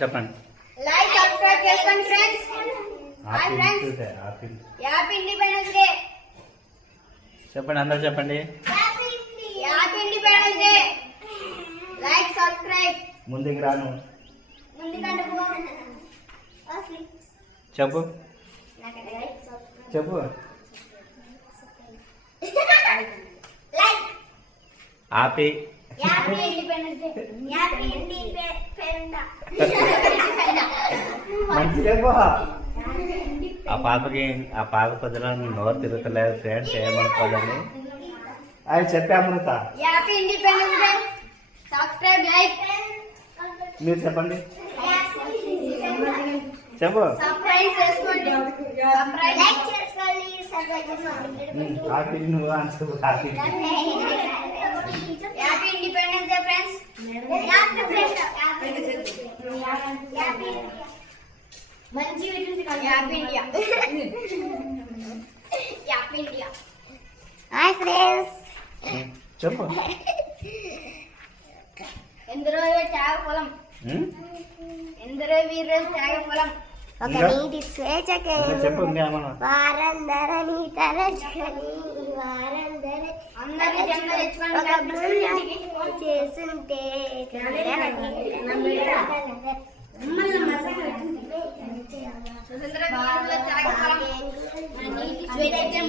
చెప్పండి. Like subscribe చేసుకోండి friends. Hi friends, happy independence day. చెప్పండి, అందరూ చెప్పండి. Happy independence day. Like subscribe. ముందుకు రాను ముందుకంటే చెప్పు చెప్పు. Happy happy independence day. Happy independence. మంచి చెప్పు. ఆ పాప కొద్దిగా నోరు తిరుగుతలేదు ఫ్రెండ్స్, ఏమనుకోదని అది చెప్పే Amrita. Happy independence day. Subscribe, like. మీరు చెప్పండి, చెప్పు. సబ్స్క్రైబ్ చేసుకోండి, సబ్స్క్రైబ్ లైక్ చేసుకోండి, సబ్స్క్రైబ్ చేసుకోండి. హ్యాపీ నువ్వు answer, happy. Happy independence day friends. Happy మంచి happy India. Happy India. Hi friends. చెప్పు. ఎందరో త్యాగ పొలం, ఎందరో వీరుల త్యాగ పొలం. ఒక నీటి స్వేచ్ఛకే చెప్పు. ఇంకేమన్నా వారందరని తలచుకొని వారందరి అందరి జన్మ తెచ్చుకొని చేస్తుంటే స్వతంత్ర వీరుల త్యాగ పొలం నీటి స్వేచ్ఛకే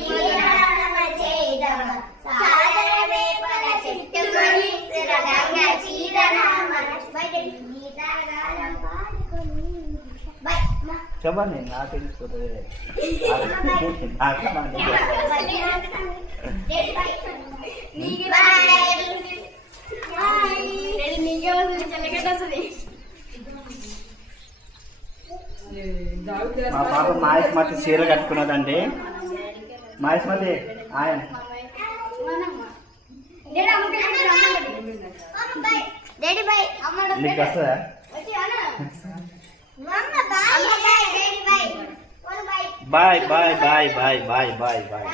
చెప్పండి. నా తెలుస్తుంది. మా పాప మాయస్మతి చీర కట్టుకున్నదండి. మాయస్మతి ఆయన నీకు వస్తుందా? Bye bye bye bye bye bye bye.